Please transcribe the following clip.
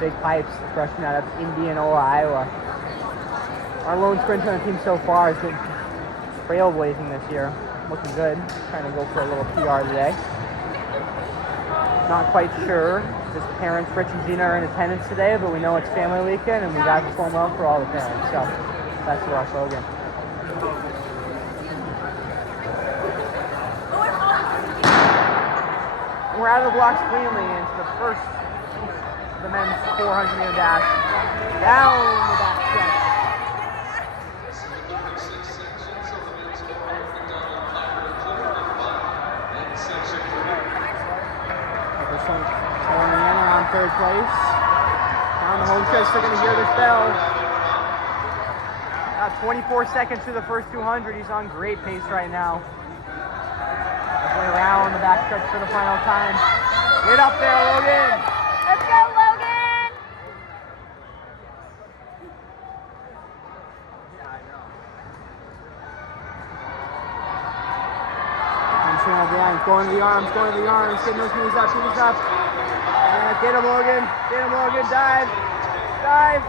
Big Pipes, freshman out of Indianola, Iowa. Our lone sprinter on the team so far has been trailblazing this year. Looking good. Trying to go for a little PR today. Not quite sure. His parents, Rich and Gina, are in attendance today, but we know it's family weekend and we got to perform well for all the parents. So that's our slogan. We're out of the blocks cleanly into the first of the men's 400-meter dash. Down the back stretch. Turning in around third place. Now the home stretch, they're going to hear this bell. 24 seconds through the first 200. He's on great pace right now. Way around the back stretch for the final time. Get up there, Logan. Let's go, Logan. Going to the arms, getting those knees up. And get him, Logan. Dive.